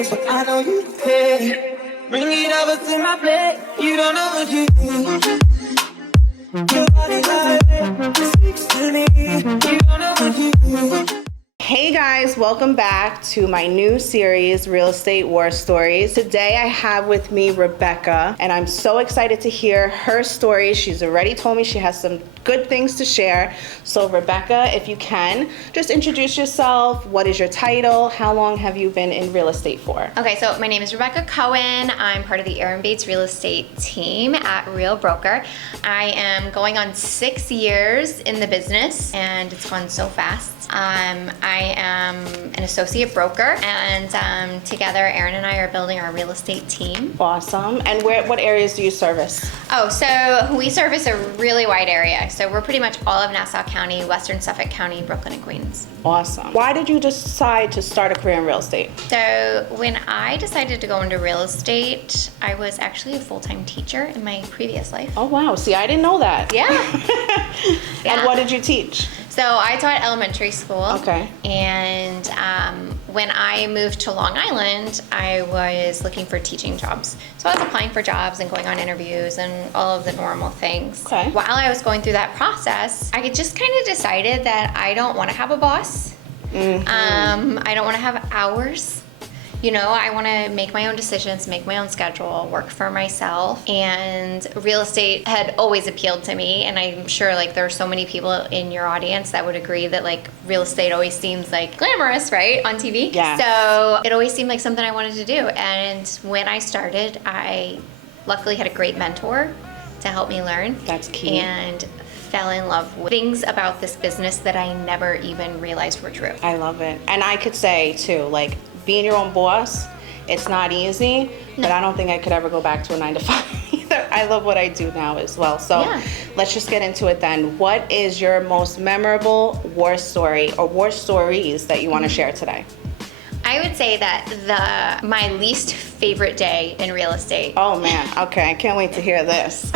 ways, but I know you care. Bring it over to my plate. You don't know what you do. Your body like speaks to me. You don't know what you do. Hey guys, welcome back to my new series, Real Estate War Stories. Today I have with me Rebecca, and I'm so excited to hear her story. She's already told me she has some good things to share. So Rebecca, if you can, just introduce yourself. What is your title? How long have you been in real estate for? Okay, so my name is Rebecca Cohen. I'm part of the Aaron Bates real estate team at Real Broker. I am going on 6 years in the business, and it's gone so fast. I am an associate broker, and together Aaron and I are building our real estate team. Awesome. And what areas do you service? Oh, so we service a really wide area. So we're pretty much all of Nassau County, Western Suffolk County, Brooklyn, and Queens. Awesome. Why did you decide to start a career in real estate? So when I decided to go into real estate, I was actually a full-time teacher in my previous life. Oh wow, see, I didn't know that. Yeah. And what did you teach? So I taught elementary school. Okay. And when I moved to Long Island, I was looking for teaching jobs. So I was applying for jobs and going on interviews and all of the normal things. Okay. While I was going through that process, I just kind of decided that I don't want to have a boss. Mm-hmm. I don't want to have hours. You know, I want to make my own decisions, make my own schedule, work for myself. And real estate had always appealed to me. And I'm sure like there are so many people in your audience that would agree that like real estate always seems like glamorous, right? On TV. Yeah. So it always seemed like something I wanted to do. And when I started, I luckily had a great mentor to help me learn. That's key. And fell in love with things about this business that I never even realized were true. I love it. And I could say too, like being your own boss, it's not easy, but I don't think I could ever go back to a 9 to 5 either. I love what I do now as well. So Yeah. let's just get into it then. What is your most memorable war story or war stories that you want to share today? I would say that my least favorite day in real estate. Oh man, okay, I can't wait to hear this.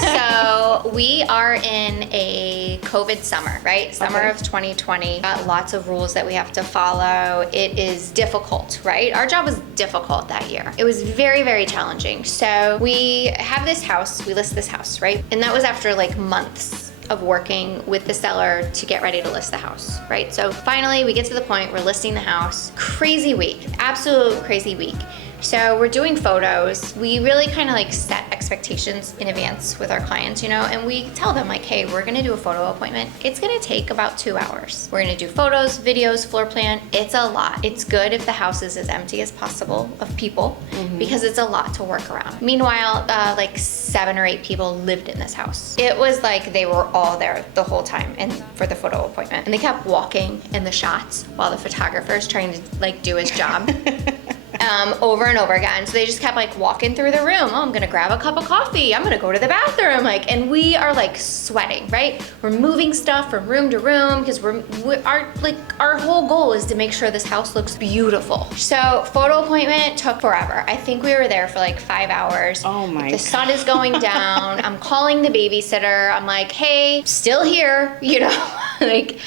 So we are in a COVID summer, right? Summer Okay. of 2020. Got lots of rules that we have to follow. It is difficult, right? Our job was difficult that year. It was very, very challenging. So we have this house, we list this house, right? And that was after like months of working with the seller to get ready to list the house, right? So finally we get to the point, we're listing the house. Crazy week, absolute crazy week. So we're doing photos. We really kind of like set expectations in advance with our clients, you know, and we tell them like, hey, we're gonna do a photo appointment. It's gonna take about 2 hours. We're gonna do photos, videos, floor plan. It's a lot. It's good if the house is as empty as possible of people because it's a lot to work around. Meanwhile, like 7 or 8 people lived in this house. It was like they were all there the whole time and for the photo appointment. And they kept walking in the shots while the photographer's trying to like do his job. Over and over again. So they just kept like walking through the room. Oh, I'm gonna grab a cup of coffee. I'm gonna go to the bathroom. And we are like sweating, right? We're moving stuff from room to room because our whole goal is to make sure this house looks beautiful. So photo appointment took forever. I think we were there for like 5 hours. Oh my The sun is going down. I'm calling the babysitter. I'm like, hey, still here, you know, like,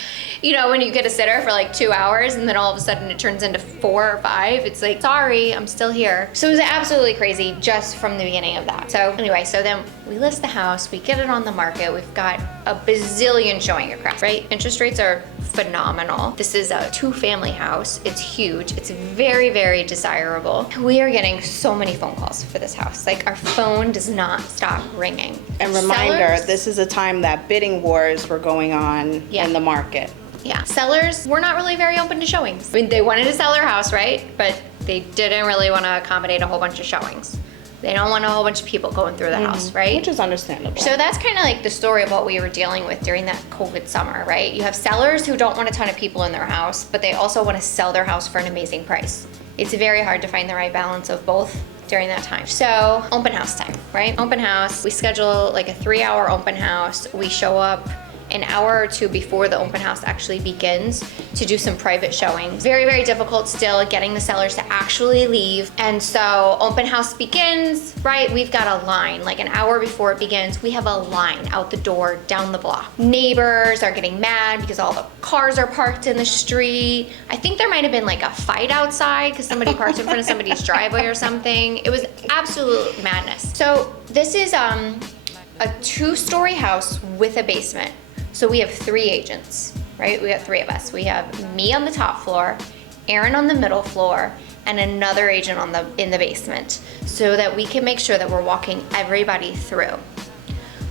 you know, when you get a sitter for like 2 hours and then all of a sudden it turns into 4 or 5, it's like, sorry, I'm still here. So it was absolutely crazy just from the beginning of that. So anyway, so then we list the house, we get it on the market, we've got a bazillion showing across, right? Interest rates are phenomenal. This is a 2-family house. It's huge. It's very, very desirable. We are getting so many phone calls for this house. Like our phone does not stop ringing. And reminder, Sellers- this is a time that bidding wars were going on Yeah. in the market. Yeah, sellers were not really very open to showings. I mean, they wanted to sell their house, right? But they didn't really want to accommodate a whole bunch of showings. They don't want a whole bunch of people going through the house, right? Which is understandable. So that's kind of like the story of what we were dealing with during that COVID summer, right? You have sellers who don't want a ton of people in their house, but they also want to sell their house for an amazing price. It's very hard to find the right balance of both during that time. So open house time, right? Open house, we schedule like a 3-hour open house. We show up an hour or two before the open house actually begins to do some private showings. Very, very difficult still getting the sellers to actually leave. And so open house begins, right? We've got a line, like an hour before it begins, we have a line out the door, down the block. Neighbors are getting mad because all the cars are parked in the street. I think there might've been like a fight outside because somebody parked in front of somebody's driveway or something. It was absolute madness. So this is a 2-story house with a basement. So we have 3 agents, right? We got 3 of us. We have me on the top floor, Aaron on the middle floor, and another agent in the basement, so that we can make sure that we're walking everybody through.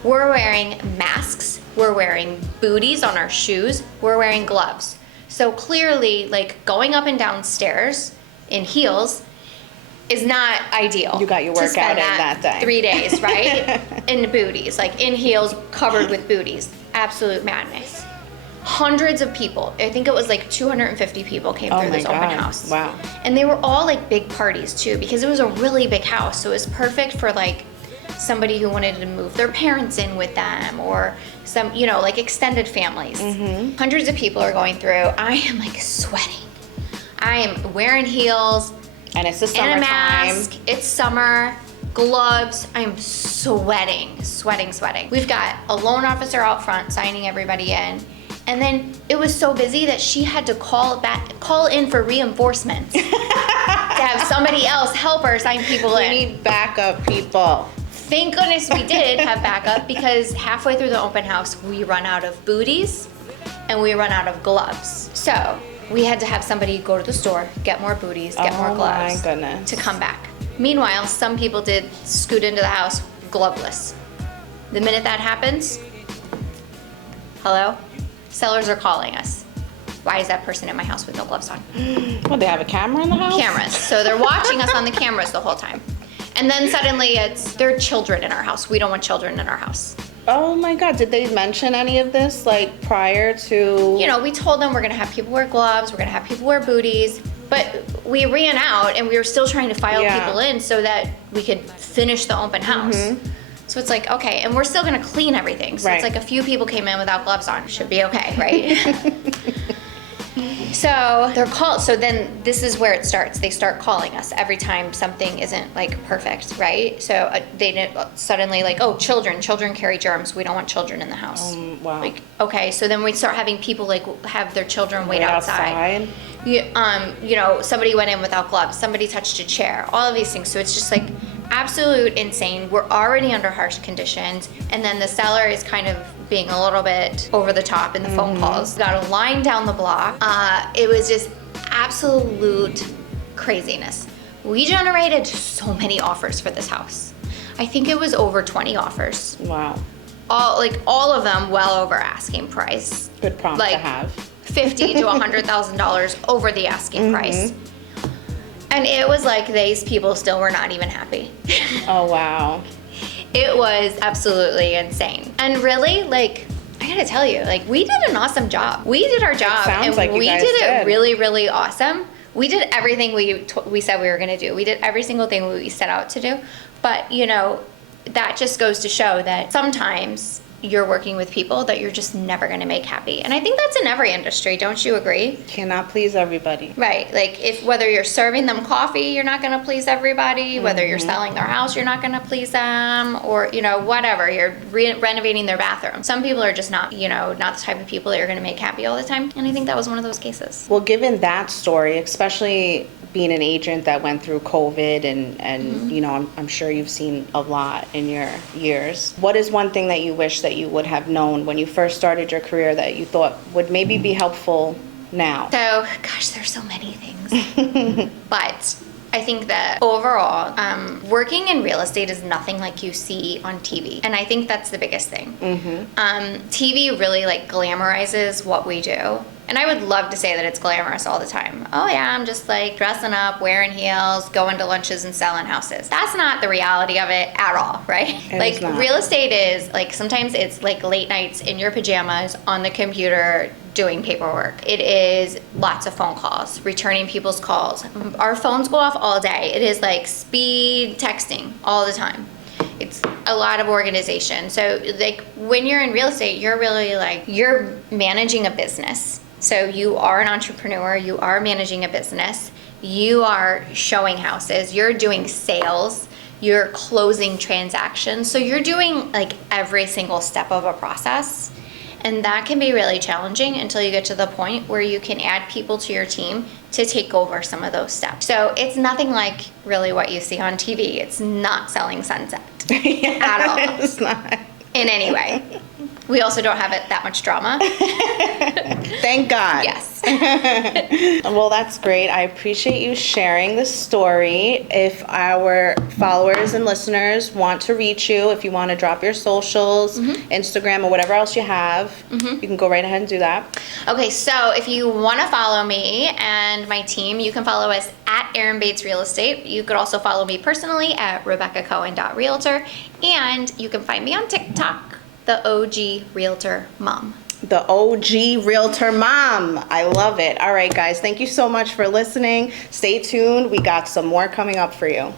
We're wearing masks, we're wearing booties on our shoes, we're wearing gloves. So clearly, like, going up and down stairs in heels is not ideal. You got your workout in that day. 3 days, right? In booties, like in heels, covered with booties. Absolute madness. Hundreds of people, I think it was like 250 people came through this open house. Wow. And they were all like big parties too, because it was a really big house. So it was perfect for like somebody who wanted to move their parents in with them, or some, you know, like extended families. Hundreds of people are going through. I am like sweating. I am wearing heels. And it's the And summertime. a mask. It's summer. Gloves. I'm sweating. We've got a loan officer out front signing everybody in. And then it was so busy that she had to call in for reinforcements to have somebody else help her sign people We in. need backup people. Thank goodness we did have backup, because halfway through the open house, we run out of booties and we run out of gloves. So we had to have somebody go to the store, get more booties, get more gloves my goodness. to come back. Meanwhile, some people did scoot into the house gloveless. The minute that happens, hello? Sellers are calling us. Why is that person in my house with no gloves on? Well, they have a camera in the house? Cameras. So they're watching us on the cameras the whole time. And then suddenly there are children in our house. We don't want children in our house. Oh my God, did they mention any of this like prior to? You know, we told them we're gonna have people wear gloves, we're gonna have people wear booties, but we ran out and we were still trying to file people in so that we could finish the open house. So it's like, okay, and we're still gonna clean everything. So it's like a few people came in without gloves on. Should be okay, right? So they're called. So then this is where it starts. They start calling us every time something isn't like perfect, right? So they suddenly like, oh, children carry germs. We don't want children in the house. Wow. Like, okay, so then we start having people like have their children wait outside. You know, somebody went in without gloves. Somebody touched a chair. All of these things. So it's just like absolute insane. We're already under harsh conditions, and then the seller is kind of being a little bit over the top in the phone calls. Got a line down the block. It was just absolute craziness. We generated so many offers for this house. I think it was over 20 offers. Wow. All of them well over asking price. Good prompt to have. $50,000 to $100,000 over the asking price. And it was like these people still were not even happy. Oh wow. It was absolutely insane. And really, like, I gotta tell you, like, we did an awesome job. We did our job, sounds like you we guys did it did. really, really awesome. We did everything we said we were gonna do. We did every single thing we set out to do. But, you know, that just goes to show that sometimes you're working with people that you're just never gonna make happy. And I think that's in every industry, don't you agree? Cannot please everybody. Right, like whether you're serving them coffee, you're not gonna please everybody. Whether you're selling their house, you're not gonna please them, or, you know, whatever, you're renovating their bathroom. Some people are just not, you know, not the type of people that you're gonna make happy all the time. And I think that was one of those cases. Well, given that story, especially being an agent that went through COVID and you know, I'm sure you've seen a lot in your years. What is one thing that you wish that you would have known when you first started your career that you thought would maybe be helpful now? So, gosh, there's so many things. But I think that overall, working in real estate is nothing like you see on TV. And I think that's the biggest thing. TV really like glamorizes what we do. And I would love to say that it's glamorous all the time. Oh yeah, I'm just like dressing up, wearing heels, going to lunches and selling houses. That's not the reality of it at all, right? It is not. Real estate is like, sometimes it's like late nights in your pajamas on the computer doing paperwork. It is lots of phone calls, returning people's calls. Our phones go off all day. It is like speed texting all the time. a lot of organization. So like when you're in real estate, you're really like, you're managing a business. So you are an entrepreneur, you are managing a business, you are showing houses, you're doing sales, you're closing transactions. So you're doing like every single step of a process. And that can be really challenging until you get to the point where you can add people to your team to take over some of those steps. So it's nothing like really what you see on TV. It's not selling Sunset at all. It's not. In any way. We also don't have it that much drama. Thank God. Yes. Well, that's great. I appreciate you sharing the story. If our followers and listeners want to reach you, if you want to drop your socials, Instagram, or whatever else you have, you can go right ahead and do that. Okay, so if you want to follow me and my team, you can follow us at Erin Bates Real Estate. You could also follow me personally at RebeccaCohen.realtor. And you can find me on TikTok, the OG Realtor Mom. The OG Realtor Mom. I love it. All right, guys. Thank you so much for listening. Stay tuned. We got some more coming up for you.